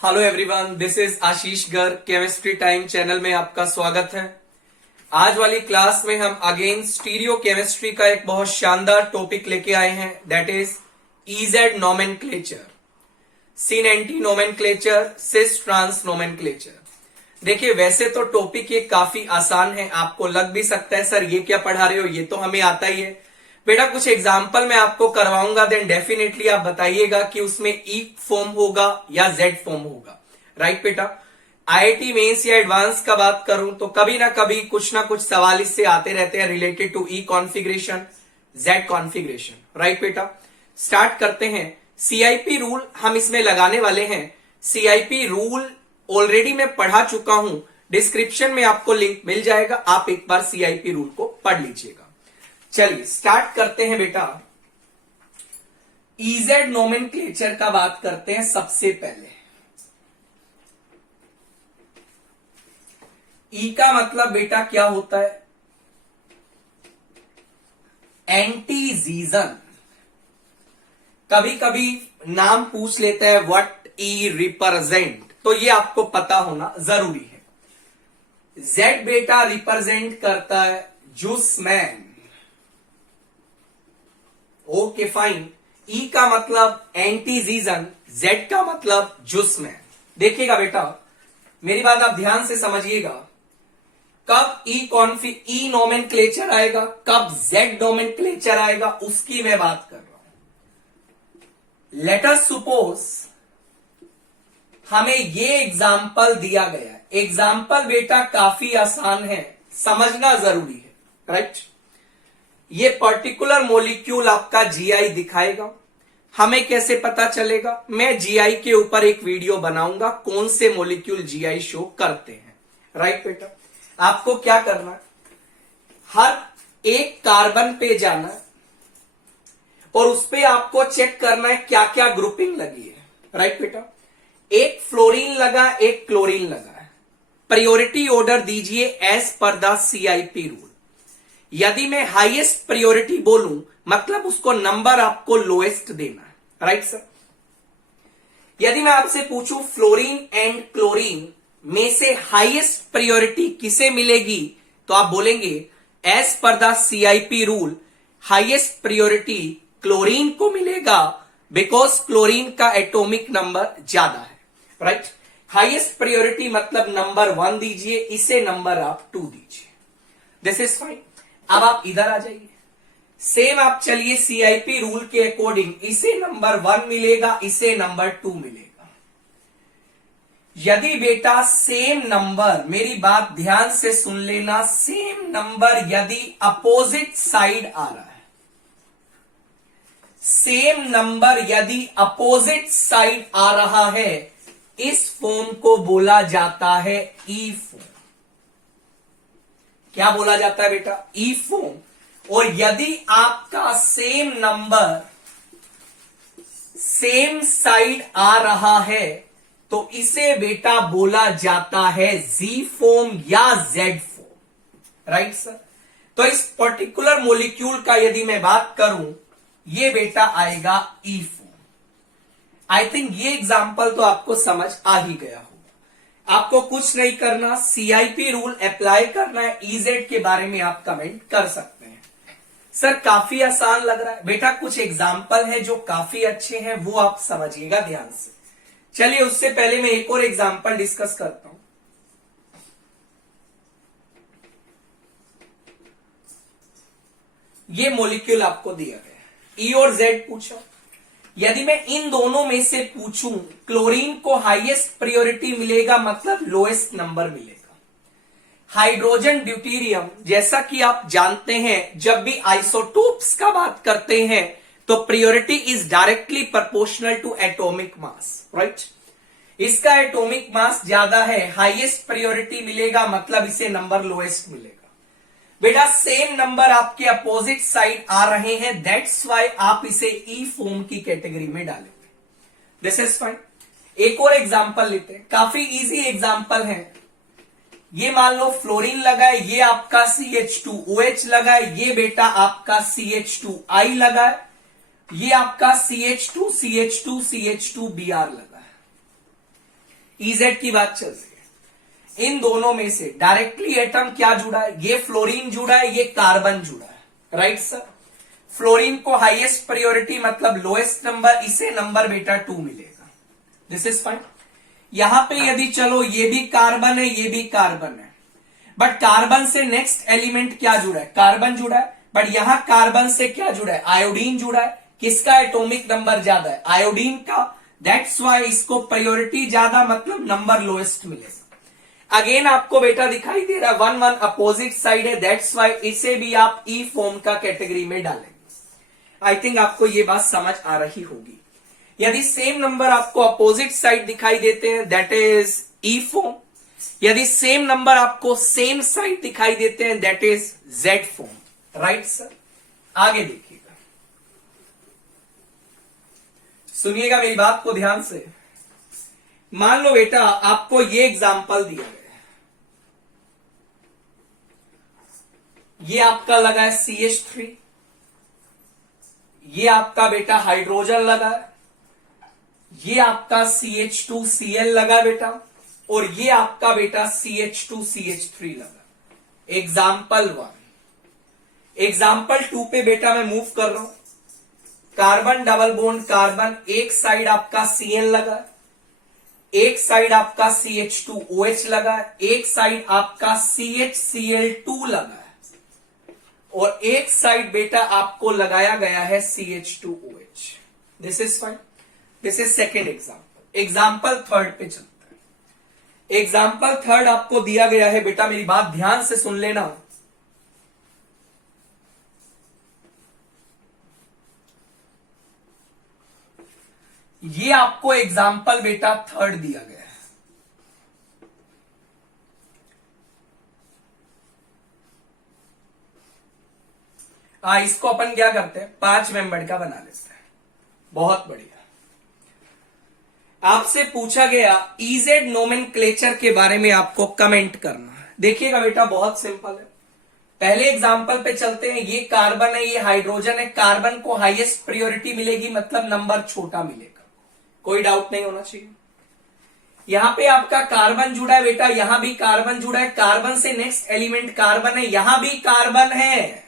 Hello everyone, this is Ashish Garg. Chemistry time channel में आपका स्वागत है। आज वाली क्लास में हम अगेन स्टीरियो केमिस्ट्री का एक बहुत शानदार टॉपिक लेके आए हैं, that is E Z nomenclature, syn anti nomenclature, cis trans nomenclature. देखिए, वैसे तो टॉपिक ये काफी आसान है, आपको लग भी सकता है सर ये क्या पढ़ा रहे हो, ये तो हमें आता ही है। बेटा कुछ एग्जाम्पल मैं आपको करवाऊंगा, देन डेफिनेटली आप बताइएगा कि उसमें ई फॉर्म होगा या जेड फॉर्म होगा। राइट बेटा, आईआईटी मेंस या एडवांस का बात करूं तो कभी ना कभी कुछ ना कुछ सवाल इससे आते रहते हैं related to E configuration, Z configuration. Right बेटा, स्टार्ट करते हैं। सीआईपी रूल हम इसमें लगाने वाले हैं। सीआईपी रूल ऑलरेडी मैं पढ़ा चुका हूं, डिस्क्रिप्शन में आपको लिंक मिल जाएगा, आप एक बार सीआईपी रूल को पढ़ लीजिएगा। चलिए स्टार्ट करते हैं बेटा। ईजेड नोमेनक्लेचर का बात करते हैं सबसे पहले। ई का मतलब बेटा क्या होता है? एंटीजीजन। कभी कभी नाम पूछ लेते हैं व्हाट ई रिप्रेजेंट, तो ये आपको पता होना जरूरी है। जेड बेटा रिप्रेजेंट करता है जूसमैन। Okay fine. ई का मतलब एंटीजीजन, जेड का मतलब जूसमैन। देखिएगा बेटा, मेरी बात आप ध्यान से समझिएगा। कब ई नोमेनक्लेचर आएगा, कब जेड नोमेनक्लेचर आएगा, उसकी मैं बात कर रहा हूं। लेट अस सपोज हमें ये एग्जाम्पल दिया गया है। एग्जाम्पल बेटा काफी आसान है, समझना जरूरी है। राइट, ये पर्टिकुलर मॉलिक्यूल आपका जीआई दिखाएगा। हमें कैसे पता चलेगा? मैं जीआई के ऊपर एक वीडियो बनाऊंगा, कौन से मॉलिक्यूल जीआई शो करते हैं। राइट बेटा, आपको क्या करना है, हर एक कार्बन पे जाना है और उस पे आपको चेक करना है क्या क्या ग्रुपिंग लगी है। राइट बेटा, एक फ्लोरीन लगा, एक क्लोरीन लगा है। प्रायोरिटी ऑर्डर दीजिए as per the CIP rule. यदि मैं हाईएस्ट प्रायोरिटी बोलूं मतलब उसको नंबर आपको लोएस्ट देना है। राइट सर, यदि मैं आपसे पूछूं फ्लोरीन एंड क्लोरीन में से हाईएस्ट प्रायोरिटी किसे मिलेगी, तो आप बोलेंगे as per the CIP rule highest priority chlorine को मिलेगा, बिकॉज क्लोरीन का एटॉमिक नंबर ज्यादा है। राइट, हाईएस्ट प्रायोरिटी मतलब नंबर 1 दीजिए, इसे नंबर आप 2 दीजिए। This is fine. अब आप इधर आ जाइए, सेम आप चलिए सीआईपी रूल के अकॉर्डिंग, इसे नंबर 1 मिलेगा, इसे नंबर 2 मिलेगा। यदि बेटा सेम नंबर, मेरी बात ध्यान से सुन लेना, सेम नंबर यदि अपोजिट साइड आ रहा है, सेम नंबर यदि अपोजिट साइड आ रहा है, इस फॉर्म को बोला जाता है ई फॉर्म। क्या बोला जाता है बेटा? ई फॉर्म। और यदि आपका सेम नंबर सेम साइड आ रहा है तो इसे बेटा बोला जाता है जी फॉर्म या जेड फॉर्म। राइट सर, तो इस पर्टिकुलर मॉलिक्यूल का यदि मैं बात करूं, ये बेटा आएगा ई फॉर्म। आई थिंक ये एग्जांपल तो आपको समझ आ ही गया होगा। आपको कुछ नहीं करना, सीआईपी रूल अप्लाई करना है। ईजेड के बारे में आप कमेंट कर सकते हैं। सर काफी आसान लग रहा है बेटा, कुछ एग्जाम्पल है जो काफी अच्छे हैं, वो आप समझिएगा ध्यान से। चलिए उससे पहले मैं एक और एग्जाम्पल डिस्कस करता हूं। ये मॉलिक्यूल आपको दिया गया, ई और जेड पूछा। यदि मैं इन दोनों में से पूछूं, क्लोरीन को हाईएस्ट प्रायोरिटी मिलेगा मतलब लोएस्ट नंबर मिलेगा। हाइड्रोजन ड्यूटेरियम, जैसा कि आप जानते हैं जब भी आइसोटोप्स का बात करते हैं तो priority is directly proportional to atomic mass. Right, इसका एटॉमिक मास ज्यादा है, हाईएस्ट प्रायोरिटी मिलेगा मतलब इसे नंबर लोएस्ट मिलेगा। बेटा सेम नंबर आपके अपोजिट साइड आ रहे हैं, दैट्स वाई आप इसे ई फॉर्म की कैटेगरी में डालेंगे। This is fine. एक और एग्जांपल लेते हैं, काफी इजी एग्जांपल है। ये मान लो फ्लोरीन लगा है, ये आपका CH2OH लगा है, ये बेटा आपका CH2I लगा है, ये आपका CH2 CH2 CH2Br लगा है। इजेड की बात चल रही है। इन दोनों में से डायरेक्टली एटम क्या जुड़ा है? ये फ्लोरीन जुड़ा है, ये कार्बन जुड़ा है, राइट सर। फ्लोरीन को हाईएस्ट प्रायोरिटी मतलब लोएस्ट नंबर, इसे नंबर बेटा 2 मिलेगा। This is fine. यहां पे यदि चलो ये भी कार्बन है, ये भी कार्बन है, बट कार्बन से नेक्स्ट एलिमेंट क्या जुड़ा है? कार्बन जुड़ा है, बट यहां कार्बन से क्या जुड़ा है? आयोडीन जुड़ा है। किसका एटॉमिक नंबर ज्यादा है? आयोडीन का। दैट्स वाई इसको प्रायोरिटी ज्यादा मतलब नंबर लोएस्ट मिलेगा। अगेन आपको बेटा दिखाई दे रहा है 1 1 अपोजिट साइड है, दैट्स वाई इसे भी आप ई फॉर्म का कैटेगरी में डालेंगे। आई थिंक आपको ये बात समझ आ रही होगी। यदि सेम नंबर आपको अपोजिट साइड दिखाई देते हैं दैट इज ई फॉर्म। यदि सेम नंबर आपको सेम साइड दिखाई देते हैं that is Z form, right sir. आगे देखिएगा, सुनिएगा मेरी बात को ध्यान से। मान लो बेटा आपको ये एग्जाम्पल दिया गया है, ये आपका लगा है CH3, ये आपका बेटा हाइड्रोजन लगा है, ये आपका CH2Cl लगा बेटा, और ये आपका बेटा CH2CH3 लगा। एग्जाम्पल 1। एग्जाम्पल 2 पे बेटा मैं मूव कर रहा हूं। कार्बन डबल बॉन्ड कार्बन, एक साइड आपका Cl लगा है, एक साइड आपका CH2OH लगा है, एक साइड आपका CHCl2 लगा है, और एक साइड बेटा आपको लगाया गया है CH2OH। This is fine. This is second example. Example third पे चलता है। एग्जाम्पल थर्ड आपको दिया गया है बेटा, मेरी बात ध्यान से सुन लेना। ये आपको एग्जाम्पल बेटा थर्ड दिया गया है। इसको अपन क्या करते हैं, 5 मेंबर का बना लेते हैं। बहुत बढ़िया। आपसे पूछा गया इजेड नोमेनक्लेचर के बारे में आपको कमेंट करना है। देखिएगा बेटा बहुत सिंपल है। पहले एग्जाम्पल पे चलते हैं। ये कार्बन है, ये हाइड्रोजन है। कार्बन को हाईएस्ट प्रायोरिटी मिलेगी मतलब नंबर छोटा मिलेगा, कोई डाउट नहीं होना चाहिए। यहां पे आपका कार्बन जुड़ा है बेटा, यहां भी कार्बन जुड़ा है। कार्बन से नेक्स्ट एलिमेंट कार्बन है, यहां भी कार्बन है,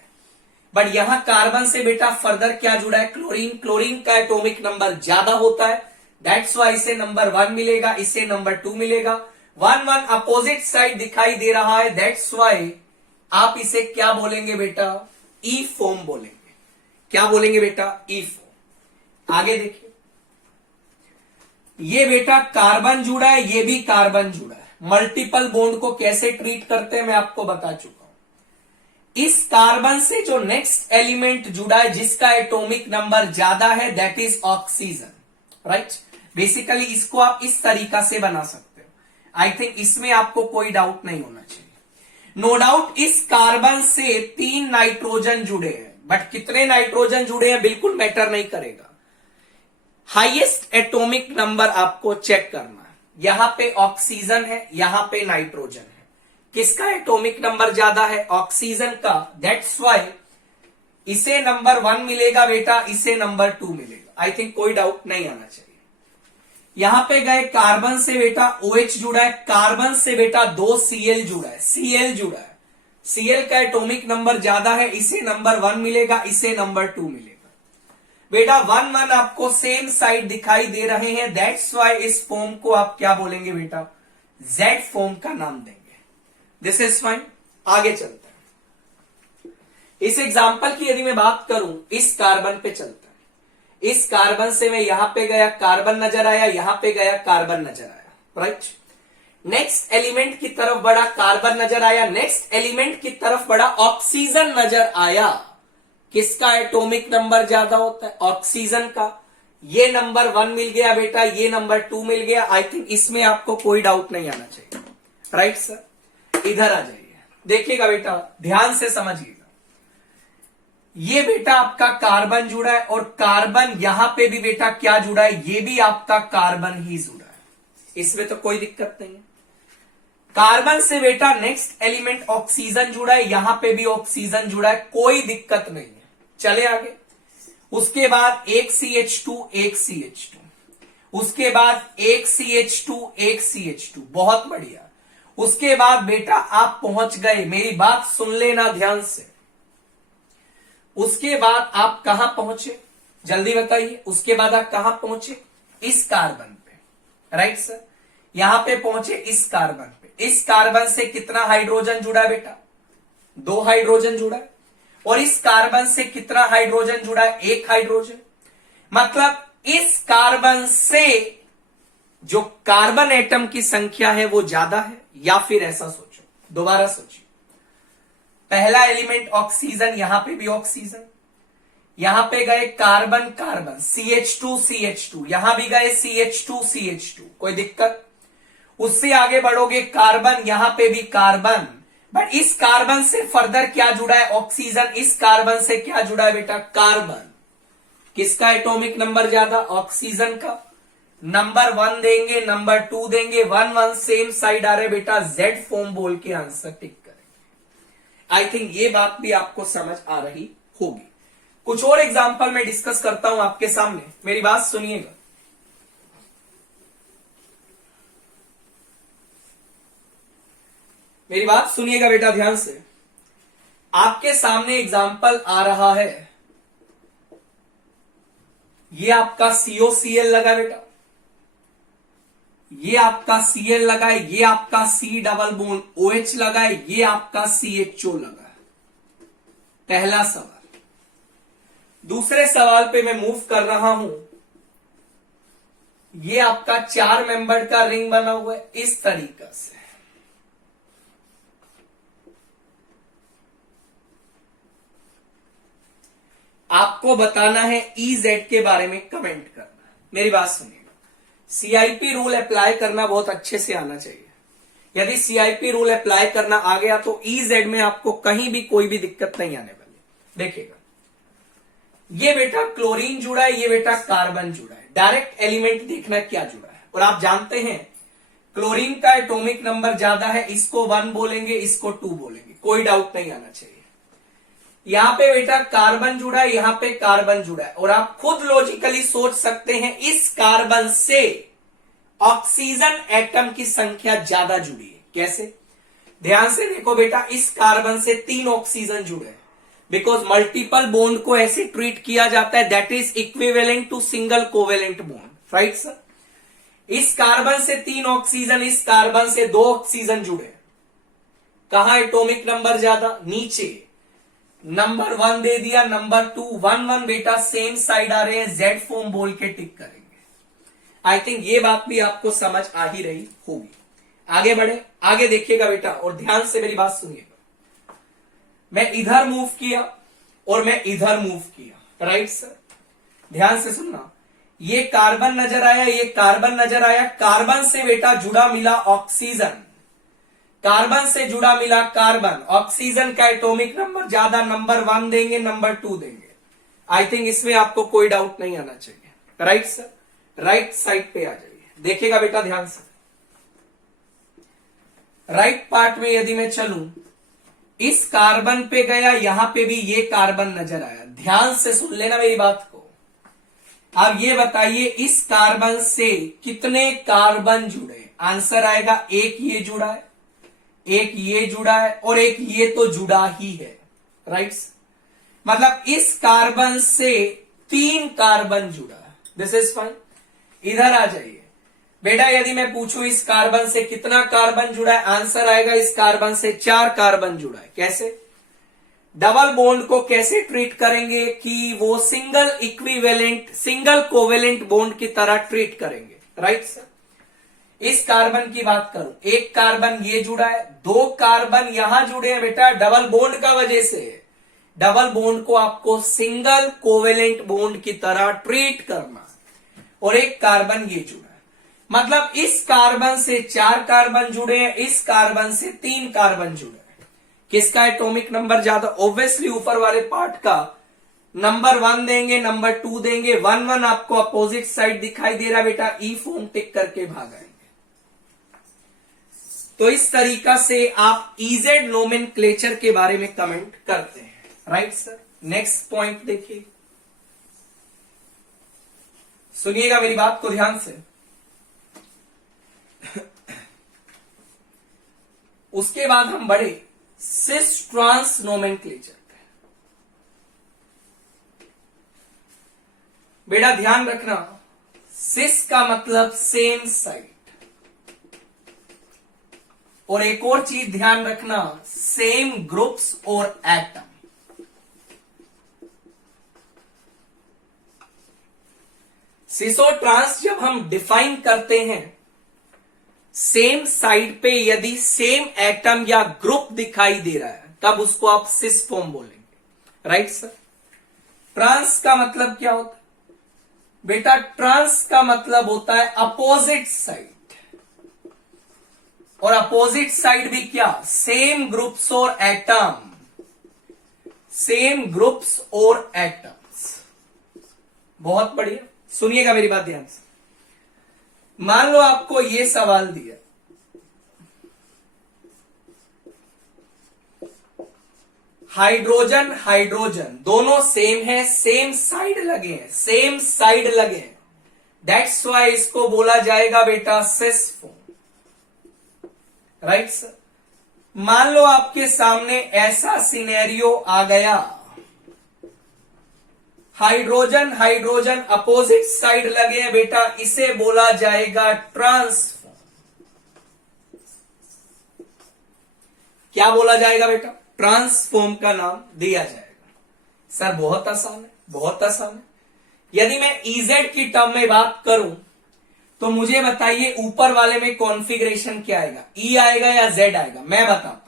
बट यहां कार्बन से बेटा फर्दर क्या जुड़ा है? क्लोरीन। क्लोरीन का एटॉमिक नंबर ज्यादा होता है, दैट्स वाई इसे नंबर 1 मिलेगा, इसे नंबर 2 मिलेगा। 1 1 अपोजिट साइड दिखाई दे रहा है, दैट्स वाई आप इसे क्या बोलेंगे बेटा? ई फॉर्म बोलेंगे। क्या बोलेंगे बेटा? ई फॉर्म। आगे देखिए, ये बेटा कार्बन जुड़ा है, ये भी कार्बन जुड़ा है। मल्टीपल बॉन्ड को कैसे ट्रीट करते हैं मैं आपको बता चुका हूं। इस कार्बन से जो नेक्स्ट एलिमेंट जुड़ा है जिसका एटॉमिक नंबर ज्यादा है that is oxygen, right. Basically इसको आप इस तरीका से बना सकते हो। आई थिंक इसमें आपको कोई डाउट नहीं होना चाहिए। नो डाउट इस कार्बन से 3 नाइट्रोजन जुड़े हैं, बट कितने नाइट्रोजन जुड़े हैं बिल्कुल मैटर नहीं करेगा। हाईएस्ट एटॉमिक नंबर आपको चेक करना है। यहां पे ऑक्सीजन है, यहां पे नाइट्रोजन है। किसका एटॉमिक नंबर ज्यादा है? ऑक्सीजन का। दैट्स वाई इसे नंबर 1 मिलेगा बेटा, इसे नंबर 2 मिलेगा। आई थिंक कोई डाउट नहीं आना चाहिए। यहां पे गए कार्बन से बेटा OH जुड़ा है, कार्बन से बेटा 2 Cl जुड़ा है, Cl जुड़ा है। Cl का एटॉमिक नंबर ज्यादा है, इसे नंबर 1 मिलेगा, इसे नंबर 2 मिलेगा। बेटा 1 1 आपको सेम साइड दिखाई दे रहे हैं, दैट्स वाई इस फॉर्म को आप क्या बोलेंगे बेटा? Z फॉर्म का नाम देंगे। This is fine. आगे चलते हैं। इस एग्जाम्पल की यदि मैं बात करूं, इस कार्बन पे चलते हैं। इस कार्बन से मैं यहां पे गया, कार्बन नजर आया, यहां पे गया, कार्बन नजर आया, राइट। नेक्स्ट एलिमेंट की तरफ बढ़ा, कार्बन नजर आया। नेक्स्ट एलिमेंट की तरफ बढ़ा, ऑक्सीजन नजर आया। किसका एटॉमिक नंबर ज्यादा होता है? ऑक्सीजन का। ये नंबर 1 मिल गया बेटा, ये नंबर 2 मिल गया। आई थिंक इसमें आपको कोई डाउट नहीं आना चाहिए, राइट सर। इधर आ जाइए, देखिएगा बेटा ध्यान से समझिएगा। ये बेटा आपका कार्बन जुड़ा है, और कार्बन यहां पे भी बेटा क्या जुड़ा है? ये भी आपका कार्बन ही जुड़ा है, इसमें तो कोई दिक्कत नहीं है। कार्बन से बेटा नेक्स्ट एलिमेंट ऑक्सीजन जुड़ा है, यहां पे भी ऑक्सीजन जुड़ा है, कोई दिक्कत नहीं है। चले आगे। उसके बाद एक CH2, एक CH2, उसके बाद एक CH2 एक CH2, बहुत बढ़िया। उसके बाद बेटा आप पहुंच गए, मेरी बात सुन लेना ध्यान से, उसके बाद आप कहां पहुंचे, जल्दी बताइए। उसके बाद आप कहां पहुंचे, इस कार्बन पे, राइट सर। यहां पे पहुंचे इस कार्बन पे। इस कार्बन से कितना हाइड्रोजन जुड़ा है बेटा, 2 हाइड्रोजन जुड़ा है। और इस कार्बन से कितना हाइड्रोजन जुड़ा है, 1 हाइड्रोजन। मतलब इस कार्बन से जो कार्बन एटम की संख्या है वो ज्यादा है, या फिर ऐसा सोचो, दोबारा सोचिए। पहला एलिमेंट ऑक्सीजन, यहां पे भी ऑक्सीजन, यहां पे गए कार्बन कार्बन, CH2 CH2, यहां भी गए CH2 CH2, कोई दिक्कत। उससे आगे बढ़ोगे कार्बन, यहां पे भी कार्बन, बट इस कार्बन से फर्दर क्या जुड़ा है, ऑक्सीजन। इस कार्बन से क्या जुड़ा है बेटा, कार्बन। किसका एटॉमिक नंबर ज्यादा, ऑक्सीजन का। नंबर 1 देंगे, नंबर 2 देंगे, 1 1 सेम साइड आ रहे बेटा, Z फॉर्म बोल के आंसर टिक करेंगे। आई थिंक ये बात भी आपको समझ आ रही होगी। कुछ और एग्जांपल मैं डिस्कस करता हूं आपके सामने, मेरी बात सुनिएगा। मेरी बात सुनिएगा बेटा ध्यान से। आपके सामने एग्जांपल आ रहा है, ये आपका COCl लगा बेटा, ये आपका Cl लगा है, ये आपका C डबल बॉन्ड OH लगा है, ये आपका CHO लगा है। पहला सवाल। दूसरे सवाल पे मैं मूव कर रहा हूं। ये आपका 4 मेंबर का रिंग बना हुआ है इस तरीका से। आपको बताना है EZ के बारे में, कमेंट करना है। मेरी बात सुनिएगा, CIP रूल अप्लाई करना बहुत अच्छे से आना चाहिए। यदि CIP रूल अप्लाई करना आ गया तो EZ में आपको कहीं भी कोई भी दिक्कत नहीं आने वाली। देखिएगा, ये बेटा क्लोरीन जुड़ा है, ये बेटा कार्बन जुड़ा है। डायरेक्ट एलिमेंट देखना क्या जुड़ा है। और आप जानते हैं क्लोरीन का एटॉमिक नंबर ज्यादा है, इसको 1 बोलेंगे, इसको 2 बोलेंगे, कोई डाउट नहीं आना चाहिए। यहां पे बेटा कार्बन जुड़ा है, यहां पे कार्बन जुड़ा है, और आप खुद लॉजिकली सोच सकते हैं इस कार्बन से ऑक्सीजन एटम की संख्या ज्यादा जुड़ी है। कैसे, ध्यान से देखो बेटा, इस कार्बन से 3 ऑक्सीजन जुड़े हैं, बिकॉज मल्टीपल बॉन्ड को ऐसे ट्रीट किया जाता है, that is equivalent to single covalent bond, right sir. इस कार्बन से 3 ऑक्सीजन, इस कार्बन से 2 ऑक्सीजन जुड़े। कहां एटॉमिक नंबर ज्यादा, नीचे। नंबर 1 दे दिया, नंबर 2, 1 1 बेटा सेम साइड आ रहे हैं, Z फॉर्म बोल के टिक करेंगे। आई थिंक ये बात भी आपको समझ आ ही रही होगी। आगे बढ़े, आगे देखिएगा बेटा, और ध्यान से मेरी बात सुनिएगा। मैं इधर मूव किया और मैं इधर मूव किया, राइट सर। ध्यान से सुनना, ये कार्बन नजर आया, ये कार्बन नजर आया, कार्बन से बेटा जुड़ा मिला ऑक्सीजन, कार्बन से जुड़ा मिला कार्बन। ऑक्सीजन का एटॉमिक नंबर ज्यादा, नंबर 1 देंगे, नंबर 2 देंगे। आई थिंक इसमें आपको कोई डाउट नहीं आना चाहिए, राइट सर। राइट साइड पे आ जाइए, देखिएगा बेटा ध्यान से। राइट पार्ट में यदि मैं चलूं, इस कार्बन पे गया, यहां पे भी ये कार्बन नजर आया। ध्यान से सुन लेना मेरी बात को। अब ये बताइए इस कार्बन से कितने कार्बन जुड़े, आंसर आएगा 1 ये जुड़ा है, 1 ये जुड़ा है, और 1 ये तो जुड़ा ही है, राइट। मतलब इस कार्बन से 3 कार्बन जुड़ा है, दिस इज फाइन। इधर आ जाइए बेटा, यदि मैं पूछूं इस कार्बन से कितना कार्बन जुड़ा है, आंसर आएगा इस कार्बन से 4 कार्बन जुड़ा है। कैसे, डबल बॉन्ड को कैसे ट्रीट करेंगे कि वो single equivalent, single covalent bond की तरह ट्रीट करेंगे, राइट सर। इस कार्बन की बात करूं, 1 कार्बन ये जुड़ा है, 2 कार्बन यहां जुड़े हैं बेटा, डबल बॉन्ड का वजह से। डबल बॉन्ड को आपको सिंगल कोवेलेंट बॉन्ड की तरह ट्रीट करना, और 1 कार्बन ये जुड़ा है। मतलब इस कार्बन से 4 कार्बन जुड़े हैं, इस कार्बन से 3 कार्बन जुड़े हैं। किसका एटॉमिक नंबर ज्यादा, ऑब्वियसली ऊपर वाले पार्ट का। नंबर 1 देंगे, नंबर 2 देंगे, 1 1 आपको अपोजिट साइड दिखाई दे रहा बेटा, ई फॉर्म टिक करके भागाएंगे। तो इस तरीका से आप EZ नोमेनक्लेचर के बारे में कमेंट करते हैं, राइट सर। नेक्स्ट पॉइंट देखिए, सुनिएगा मेरी बात को ध्यान से। उसके बाद हम बढ़े सिस ट्रांस नोमेनक्लेचर पे। बेटा ध्यान रखना, सिस का मतलब सेम साइड, और एक और चीज ध्यान रखना, सेम ग्रुप्स और एटम। सिस और ट्रांस जब हम डिफाइन करते हैं, सेम साइड पे यदि सेम एटम या ग्रुप दिखाई दे रहा है तब उसको आप सिस फॉर्म बोलेंगे। Right sir. ट्रांस का मतलब क्या होता है बेटा? ट्रांस का मतलब होता है अपोजिट साइड, और अपोजिट साइड भी क्या? सेम ग्रुप्स और एटम, सेम ग्रुप्स और एटम्स। बहुत बढ़िया, सुनिएगा मेरी बात ध्यान से। मान लो आपको ये सवाल दिया, हाइड्रोजन हाइड्रोजन दोनों सेम है, सेम साइड लगे हैं, सेम साइड लगे हैं, दैट्स वाई इसको बोला जाएगा बेटा सिस फॉर्म। Right sir. मान लो आपके सामने ऐसा सिनेरियो आ गया, हाइड्रोजन हाइड्रोजन अपोजिट साइड लगे हैं बेटा, इसे बोला जाएगा ट्रांसफॉर्म। क्या बोला जाएगा बेटा? ट्रांसफॉर्म का नाम दिया जाएगा। सर बहुत आसान है, बहुत आसान है। यदि मैं इजेड की टर्म में बात करूं तो मुझे बताइए ऊपर वाले में कॉन्फ़िगरेशन क्या आएगा? ई आएगा या जेड आएगा? मैं बताता हूं।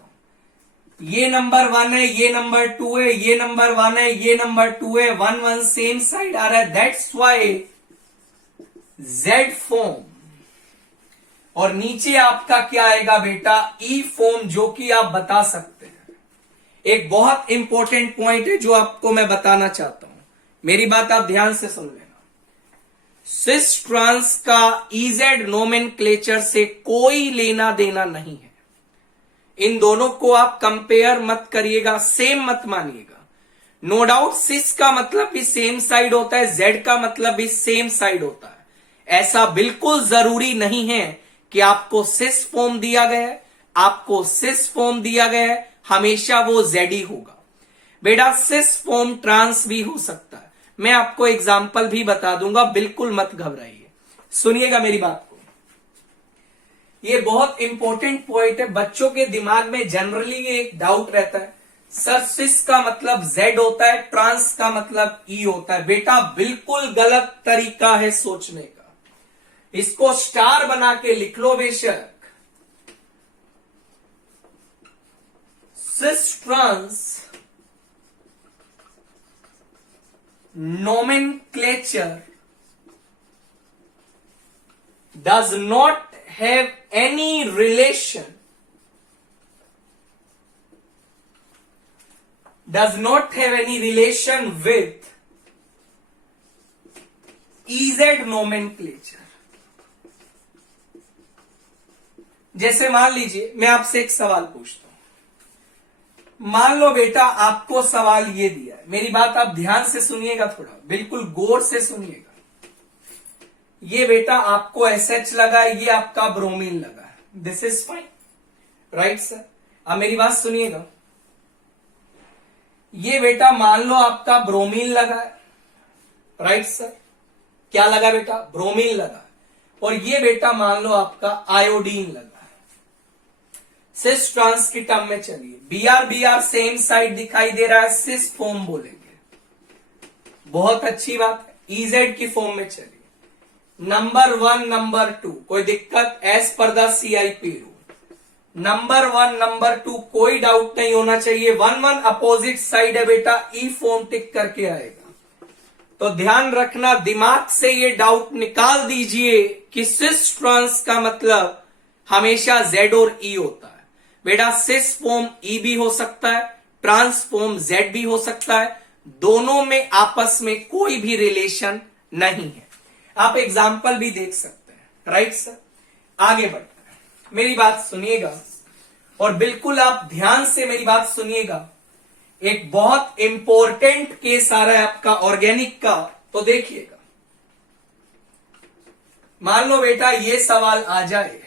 ये नंबर 1 है, ये नंबर 2 है, ये नंबर 1 है, ये नंबर 2 है, 1 1 सेम साइड आ रहा है, दैट्स वाई जेड फॉर्म। और नीचे आपका क्या आएगा बेटा? ई फॉर्म, जो कि आप बता सकते हैं। एक बहुत इंपॉर्टेंट पॉइंट है जो आपको मैं बताना चाहता हूं, मेरी बात आप ध्यान से सुन लेना। सिस ट्रांस का इजेड नोमेनक्लेचर से कोई लेना देना नहीं है। इन दोनों को आप कंपेयर मत करिएगा, सेम मत मानिएगा। नो डाउट सिस का मतलब भी सेम साइड होता है, जेड का मतलब भी सेम साइड होता है। ऐसा बिल्कुल जरूरी नहीं है कि आपको सिस फॉर्म दिया गया है, आपको सिस फॉर्म दिया गया है हमेशा वो जेड ही होगा। बेटा सिस फॉर्म ट्रांस भी हो सकता है, मैं आपको एग्जाम्पल भी बता दूंगा, बिल्कुल मत घबराइए। सुनिएगा मेरी बात को, ये बहुत इंपॉर्टेंट पॉइंट है। बच्चों के दिमाग में जनरली ये एक डाउट रहता है, सर सिस का मतलब जेड होता है, ट्रांस का मतलब ई होता है। बेटा बिल्कुल गलत तरीका है सोचने का, इसको स्टार बना के लिख लो बेशक। Cis trans nomenclature does not have any relation with EZ nomenclature। जैसे मान लीजिए मैं आपसे एक सवाल पूछता हूं, मान लो बेटा आपको सवाल ये दिया है, मेरी बात आप ध्यान से सुनिएगा, थोड़ा बिल्कुल गौर से सुनिएगा। ये बेटा आपको SH लगा है, ये आपका ब्रोमीन लगा है, this is fine. Right sir. अब मेरी बात सुनिएगा, ये बेटा मान लो आपका ब्रोमीन लगा है। Right sir. क्या लगा बेटा? ब्रोमीन लगा है। और ये बेटा मान लो आपका आयोडीन लगा है। सिस ट्रांस की टर्म में चलिए, BR सेम साइड दिखाई दे रहा है, सिस फॉर्म बोलेंगे। बहुत अच्छी बात है। EZ की फॉर्म में चलिए, नंबर 1 नंबर 2 कोई दिक्कत? As per the CIP rule number 1 number 2 कोई डाउट नहीं होना चाहिए। 1 1 अपोजिट साइड है बेटा, ई फॉर्म टिक करके आएगा। तो ध्यान रखना, दिमाग से ये डाउट निकाल दीजिए कि सिस ट्रांस का मतलब हमेशा Z और E होता है। बेटा सिस फॉर्म ई भी हो सकता है, ट्रांस फॉर्म जेड भी हो सकता है, दोनों में आपस में कोई भी रिलेशन नहीं है। आप एग्जाम्पल भी देख सकते हैं। Right sir. आगे बढ़ते हैं, मेरी बात सुनिएगा और बिल्कुल आप ध्यान से मेरी बात सुनिएगा। एक बहुत इंपॉर्टेंट केस आ रहा है आपका ऑर्गेनिक का, तो देखिएगा। मान लो बेटा ये सवाल आ जाए,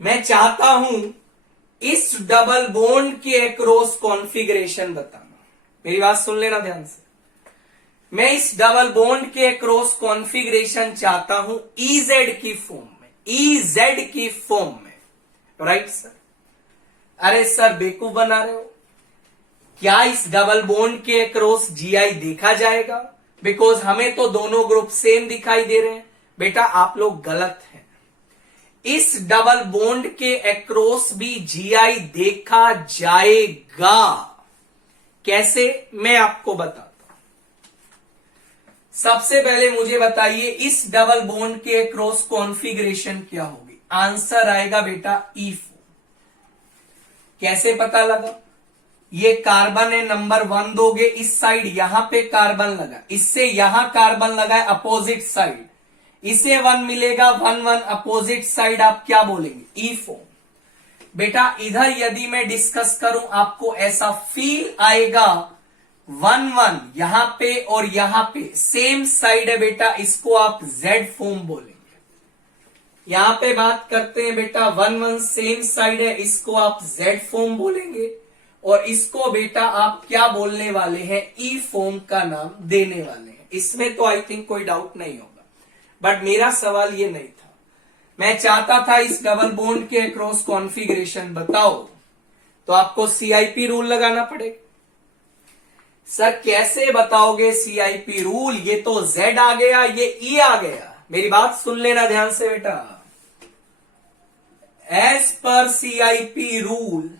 मैं चाहता हूं इस डबल बॉन्ड के अक्रॉस कॉन्फ़िगरेशन बताना। मेरी बात सुन लेना ध्यान से। मैं इस डबल बॉन्ड के अक्रॉस कॉन्फ़िगरेशन चाहता हूं EZ की फॉर्म में, EZ की फॉर्म में। Right sir? अरे सर बेवकूफ बना रहे हो क्या? इस डबल बॉन्ड के अक्रॉस GI देखा जाएगा? बिकॉज हमें तो दोनों ग्रुप सेम दिखाई दे रहे हैं। बेटा आप लोग गलत हैं। इस डबल बॉन्ड के अक्रॉस भी GI देखा जाएगा। कैसे? मैं आपको बताता हूं। सबसे पहले मुझे बताइए इस डबल बॉन्ड के अक्रॉस कॉन्फ़िगरेशन क्या होगी? आंसर आएगा बेटा E4। कैसे पता लगा? ये कार्बन है, नंबर 1 दोगे, इस साइड यहां पे कार्बन लगा, इससे यहां कार्बन लगा है अपोजिट साइड, इसे 1 मिलेगा, 1 1 अपोजिट साइड आप क्या बोलेंगे? E4। बेटा इधर यदि मैं डिस्कस करूं आपको ऐसा फील आएगा 1 1 यहां पे और यहां पे सेम साइड है बेटा, इसको आप Z फॉर्म बोलेंगे। यहां पे बात करते हैं बेटा 1 1 सेम साइड है, इसको आप Z फॉर्म बोलेंगे और इसको बेटा आप क्या बोलने वाले हैं? E फॉर्म का नाम देने वाले हैं। इसमें तो आई थिंक कोई डाउट नहीं होगा। बट मेरा सवाल ये नहीं था, मैं चाहता था इस डबल बॉन्ड के अक्रॉस कॉन्फ़िगरेशन बताओ, तो आपको CIP रूल लगाना पड़ेगा। सर कैसे बताओगे CIP रूल? ये तो Z आ गया, ये E आ गया। मेरी बात सुन लेना ध्यान से बेटा। एज पर CIP rule,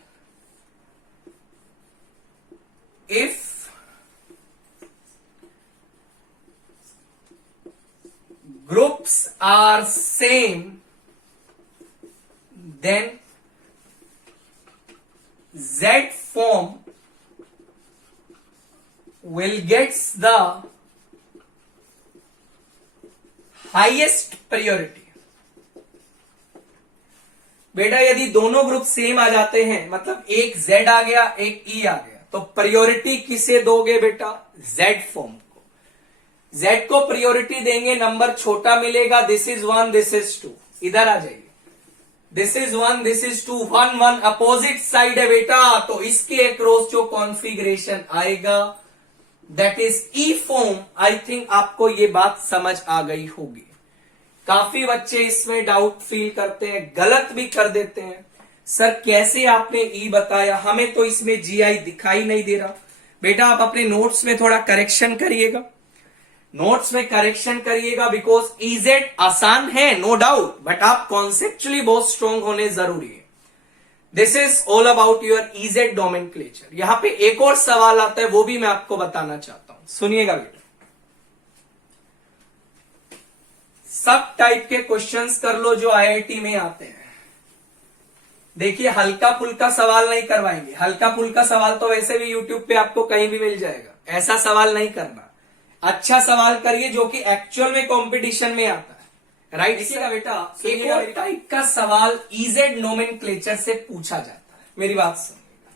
if groups are same, then Z form will gets the highest priority। बेटा यदि दोनों ग्रुप सेम आ जाते हैं, मतलब एक Z आ गया एक E आ गया, तो प्रायोरिटी किसे दोगे बेटा? Z फॉर्म को। Z को प्रायोरिटी देंगे, नंबर छोटा मिलेगा, दिस इज 1 दिस इज 2। इधर आ जाइए, this is 1 this is 2, 1 1 opposite side है बेटा, तो इसके अक्रॉस जो कॉन्फ़िगरेशन आएगा that is E form. I think आपको ये बात समझ आ गई होगी। काफी बच्चे इसमें डाउट फील करते हैं, गलत भी कर देते हैं। सर कैसे आपने E बताया? हमें तो इसमें GI दिखाई नहीं दे रहा। बेटा आप अपने नोट्स में थोड़ा करेक्शन करिएगा, नोट्स में करेक्शन करिएगा, बिकॉज EZ आसान है नो डाउट, बट आप कॉन्सेप्चुअली बहुत स्ट्रॉन्ग होने जरूरी है। This is all about your EZ nomenclature. यहां पे एक और सवाल आता है, वो भी मैं आपको बताना चाहता हूं, सुनिएगा बेटा। सब टाइप के क्वेश्चंस कर लो जो IIT में आते हैं। देखिए हल्का फुल्का सवाल नहीं करवाएंगे, हल्का फुल्का सवाल तो वैसे भी YouTube पे आपको कहीं भी मिल जाएगा, ऐसा सवाल नहीं करना। अच्छा सवाल करिए जो कि एक्चुअल में कंपटीशन में आता है। राइट? देखिएगा बेटा, एक और टाइप का सवाल EZ नोमेनक्लेचर से पूछा जाता है। मेरी बात सुनिएगा।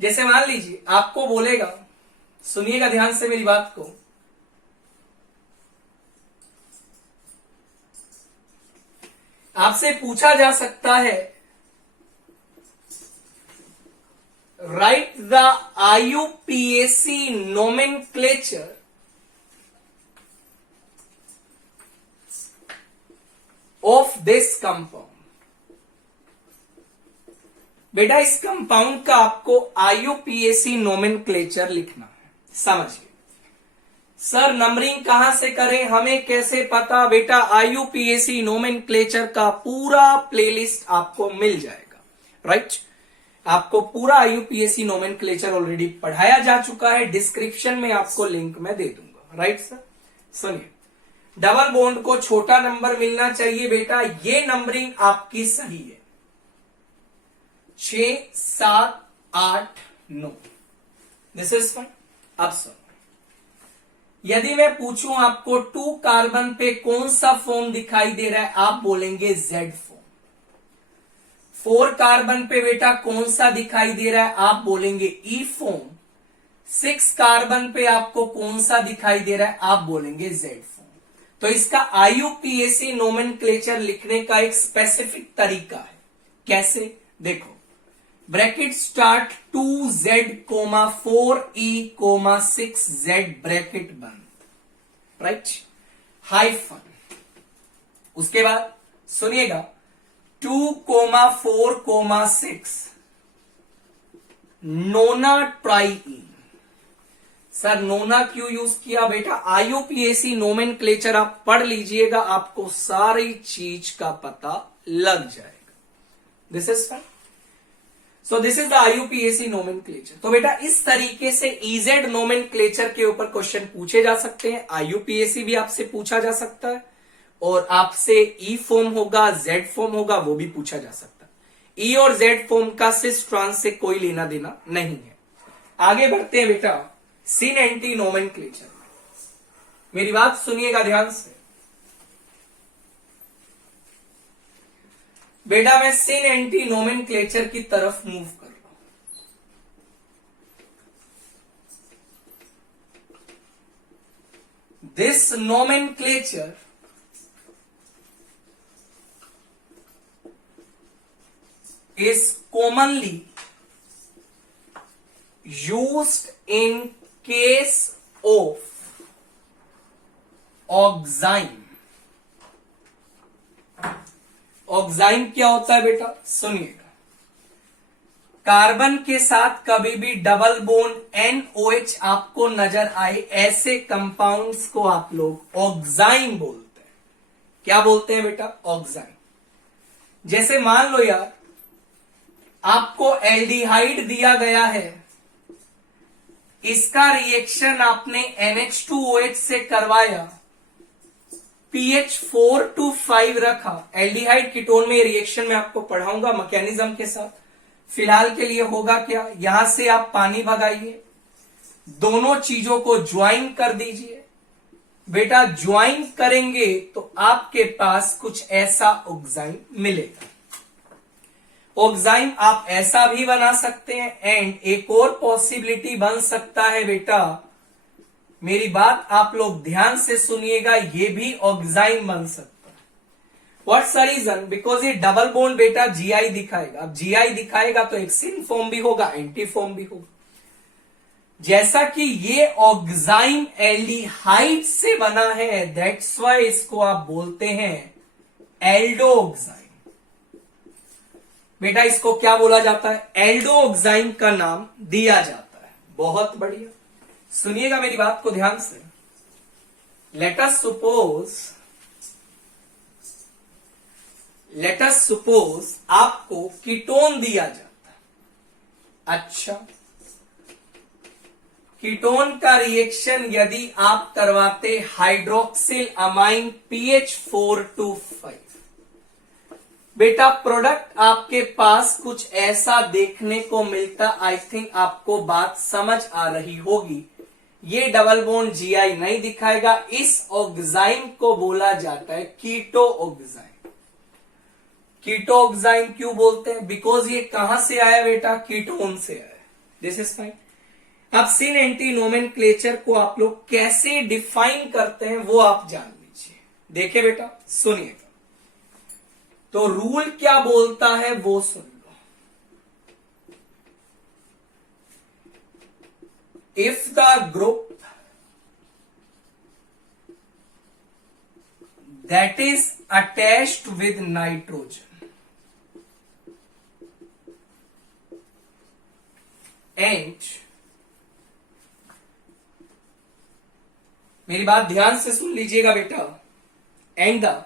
जैसे मान लीजिए आपको बोलेगा, सुनिएगा ध्यान से मेरी बात को, आपसे पूछा जा सकता है right the IUPAC nomenclature of this compound. बेटा इस कंपाउंड का आपको IUPAC नोमेनक्लेचर लिखना है। समझिए सर नंबरिंग कहां से करें, हमें कैसे पता? बेटा IUPAC नोमेनक्लेचर का पूरा प्लेलिस्ट आपको मिल जाएगा। राइट? आपको पूरा IUPAC नोमेनक्लेचर ऑलरेडी पढ़ाया जा चुका है, डिस्क्रिप्शन में आपको लिंक मैं दे दूंगा। Right sir? सुनिए, डबल बॉन्ड को छोटा नंबर मिलना चाहिए बेटा, ये नंबरिंग आपकी सही है। 6 7 8 9 दिस इज फाइन। अब सुनो, यदि मैं पूछूं आपको 2 कार्बन पे कौन सा फॉर्म दिखाई दे रहा है, आप बोलेंगे Z फॉर्म। 4 कार्बन पे बेटा कौन सा दिखाई दे रहा है, आप बोलेंगे ई फॉर्म। 6 कार्बन पे आपको कौन सा दिखाई दे रहा है, आप बोलेंगे जेड फॉर्म। तो इसका आईयूपीएसी नोमेनक्लेचर लिखने का एक स्पेसिफिक तरीका है। कैसे, देखो, bracket start 2z, 4e, 6z bracket बंद, राइट, हाइफन। उसके बाद सुनिएगा 2, 4, 6 नोना ट्राई। सर नोना क्यों यूज किया बेटा, आईयूपीएसी नोमेनक्लेचर आप पढ़ लीजिएगा, आपको सारी चीज का पता लग जाएगा। This is fine. So this is the IUPAC nomenclature. तो बेटा इस तरीके से इजेड नोमेनक्लेचर के ऊपर क्वेश्चन पूछे जा सकते हैं। आईयूपीएसी भी आपसे पूछा जा सकता है, और आपसे ई फॉर्म होगा, जेड फॉर्म होगा, वो भी पूछा जा सकता है। ई और जेड फॉर्म का सिस ट्रांस से कोई लेना देना नहीं है। आगे बढ़ते हैं बेटा सिन एंटी नोमेनक्लेचर। मेरी बात सुनिएगा ध्यान से बेटा, मैं सिन एंटी नोमेनक्लेचर की तरफ मूव कर रहा हूं। This nomenclature is commonly used in case of oxime. Oxime क्या होता है बेटा, सुनिएगा, कार्बन के साथ कभी भी डबल बॉन्ड NOH आपको नजर आए, ऐसे कंपाउंड्स को आप लोग ऑक्साइम बोलते हैं। क्या बोलते हैं बेटा, ऑक्साइम। जैसे मान लो यार आपको एल्डिहाइड दिया गया है, इसका रिएक्शन आपने NH2OH से करवाया, pH 4 to 5 रखा। एल्डिहाइड कीटोन में रिएक्शन में आपको पढ़ाऊंगा मैकेनिज्म के साथ। फिलहाल के लिए होगा क्या, यहां से आप पानी भगाइए, दोनों चीजों को ज्वाइन कर दीजिए। बेटा ज्वाइन करेंगे तो आपके पास कुछ ऐसा ऑक्साइम मिलेगा। ऑक्साइम आप ऐसा भी बना सकते हैं, एंड एक और पॉसिबिलिटी बन सकता है बेटा, मेरी बात आप लोग ध्यान से सुनिएगा, ये भी ऑक्साइम बन सकता है। व्हाट्स द रीजन, बिकॉज ये डबल बॉन्ड बेटा जीआई दिखाएगा। अब जीआई दिखाएगा तो एक सिन फॉर्म भी होगा, एंटी फॉर्म भी होगा। जैसा कि ये ऑक्साइम एल्डिहाइड से बना है, दैट्स वाई इसको आप बोलते हैं एल्डो ऑक्साइम। बेटा इसको क्या बोला जाता है, एल्डो ऑक्साइम का नाम दिया जाता है। बहुत बढ़िया, सुनिएगा मेरी बात को ध्यान से। लेट अस सपोज आपको कीटोन दिया जाता है। अच्छा, कीटोन का रिएक्शन यदि आप करवाते हाइड्रोक्सिल अमाइन pH 4 to 5, बेटा प्रोडक्ट आपके पास कुछ ऐसा देखने को मिलता। आई थिंक आपको बात समझ आ रही होगी। ये डबल बॉन्ड जीआई नहीं दिखाएगा, इस ऑक्साइम को बोला जाता है कीटो ऑक्साइम। कीटो ऑक्साइम क्यों बोलते हैं, बिकॉज ये कहां से आया बेटा, कीटोन से आया। This is fine. अब सिन एंटी नोमेनक्लेचर को आप लोग कैसे डिफाइन करते हैं वो आप जान लीजिए। देखिए बेटा सुनिएगा, तो रूल क्या बोलता है वो सुन लो। If the group that is attached with nitrogen and, मेरी बात ध्यान से सुन लीजिएगा बेटा, and the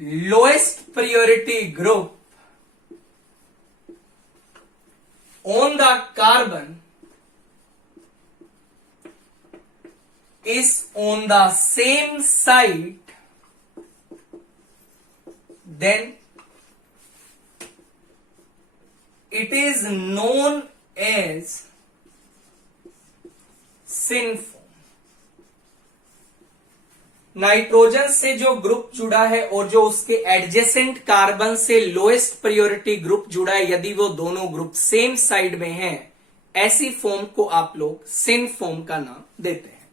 lowest priority group on the carbon is on the same side, then it is known as syn form। Nitrogen से जो ग्रुप जुड़ा है और जो उसके एडजेसेंट कार्बन से लोएस्ट प्रायोरिटी ग्रुप जुड़ा है, यदि वो दोनों ग्रुप सेम साइड में हैं, ऐसी फॉर्म को आप लोग सिन फॉर्म का नाम देते हैं।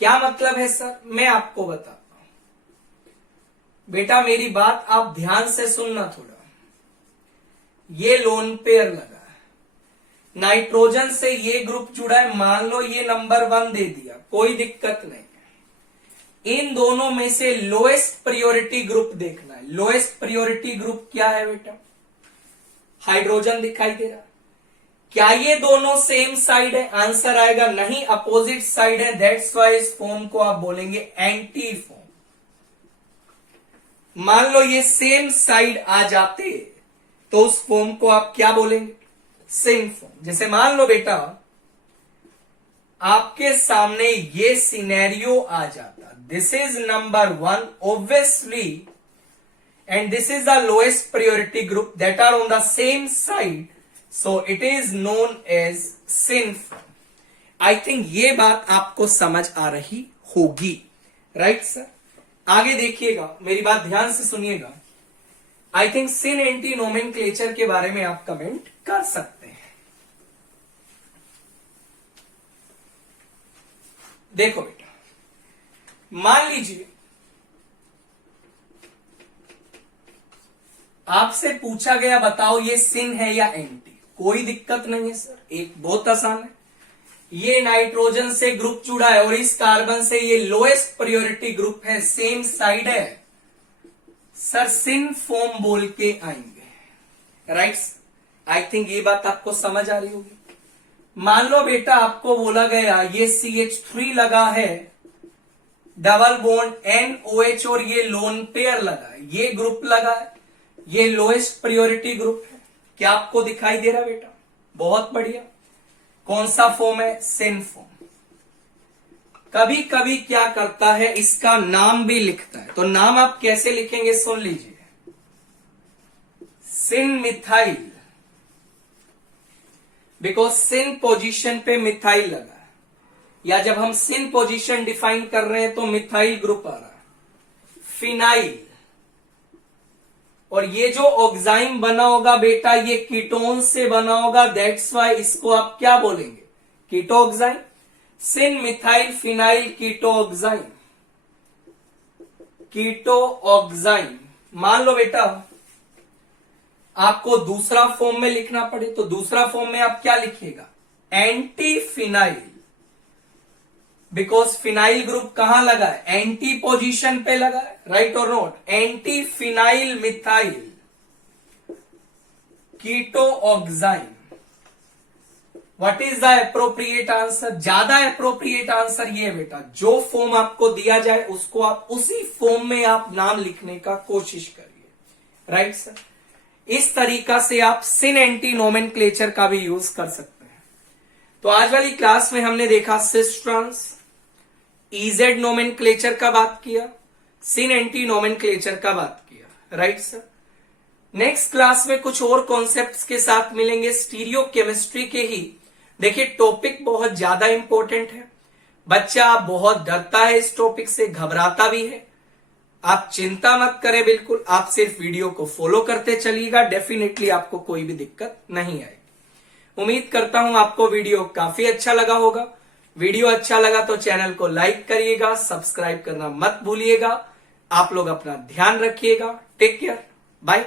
क्या मतलब है सर? मैं आपको बताता हूं। बेटा मेरी बात आप ध्यान से सुनना थोड़ा। ये लोन पेयर लगा है, नाइट्रोजन से ये ग्रुप जुड़ा है, मान लो ये नंबर 1 दे दिया, कोई दिक्कत नहीं। इन दोनों में से लोएस्ट प्रायोरिटी ग्रुप देखना है। लोएस्ट प्रायोरिटी ग्रुप क्या है बेटा? हाइड्रोजन दिखाई दे रहा। क्या ये दोनों सेम साइड है? आंसर आएगा नहीं, अपोजिट साइड है। दैट्स वाई इस फॉर्म को आप बोलेंगे एंटी फॉर्म। मान लो ये सेम साइड आ जाते तो उस फॉर्म को आप क्या बोलेंगे? सिन फॉर्म। जैसे मान लो बेटा आपके सामने ये सिनेरियो आ जाता, this is number 1 obviously and this is the lowest priority group that are on the same side, so it is known as sin form. I think ये बात आपको समझ आ रही होगी, राइट सर? आगे देखिएगा, मेरी बात ध्यान से सुनिएगा। I think syn anti nomenclature के बारे में आप कमेंट कर सकते हैं। देखो बेटा, मान लीजिए आपसे पूछा गया बताओ ये सिन है या एंटी। कोई दिक्कत नहीं है सर, एक बहुत आसान है। ये नाइट्रोजन से ग्रुप जुड़ा है और इस कार्बन से ये लोएस्ट प्रायोरिटी ग्रुप है, सेम साइड है सर, सिन फॉर्म बोल के आएंगे, राइट? आई थिंक ये बात आपको समझ आ रही होगी। मान लो बेटा आपको बोला गया ये CH3 लगा है, डबल बॉन्ड NOH और ये लोन पेयर लगा है, ये ग्रुप लगा है, ये लोएस्ट प्रायोरिटी ग्रुप है। क्या आपको दिखाई दे रहा बेटा? बहुत बढ़िया। कौन सा फॉर्म है? सिन फॉर्म। कभी कभी क्या करता है, इसका नाम भी लिखता है। तो नाम आप कैसे लिखेंगे सुन लीजिए, सिन मिथाइल, बिकॉज सिन पोजीशन पे मिथाइल लगा है, या जब हम सिन पोजीशन डिफाइन कर रहे हैं तो मिथाइल ग्रुप आ रहा है। फिनाइल, और ये जो ऑक्साइम बना होगा बेटा ये कीटोन से बना होगा, दैट्स वाई इसको आप क्या बोलेंगे? कीटो ऑक्साइम। सिन मिथाइल फिनाइल कीटो ऑक्साइम, कीटो ऑक्साइम। मान लो बेटा आपको दूसरा फॉर्म में लिखना पड़े तो दूसरा फॉर्म में आप क्या लिखिएगा? Anti phenyl, because phenyl group कहां लगा है? एंटी पोजीशन पे लगा है, राइट और not? Anti phenyl methyl keto oxime. What is the appropriate answer? ज्यादा अप्रोप्रिएट आंसर ये है बेटा, जो फॉर्म आपको दिया जाए उसको आप उसी फॉर्म में आप नाम लिखने का कोशिश करिए, राइट सर? इस तरीका से आप सिन एंटी नोमेनक्लेचर का भी यूज कर सकते हैं। तो आज वाली क्लास में हमने देखा सिस ट्रांस, इजेड नोमेनक्लेचर का बात किया, सिन एंटी नोमेनक्लेचर का बात किया, राइट सर? नेक्स्ट क्लास में कुछ और कॉन्सेप्ट्स के साथ मिलेंगे, स्टीरियो केमिस्ट्री के ही। देखिए टॉपिक बहुत ज्यादा इंपॉर्टेंट है, बच्चा बहुत डरता है इस टॉपिक से, घबराता भी है। आप चिंता मत करें, बिल्कुल आप सिर्फ वीडियो को फॉलो करते चलिएगा, डेफिनेटली आपको कोई भी दिक्कत नहीं आएगी। उम्मीद करता हूं आपको वीडियो काफी अच्छा लगा होगा। वीडियो अच्छा लगा तो चैनल को लाइक करिएगा, सब्सक्राइब करना मत भूलिएगा। आप लोग अपना ध्यान रखिएगा। Take care, bye.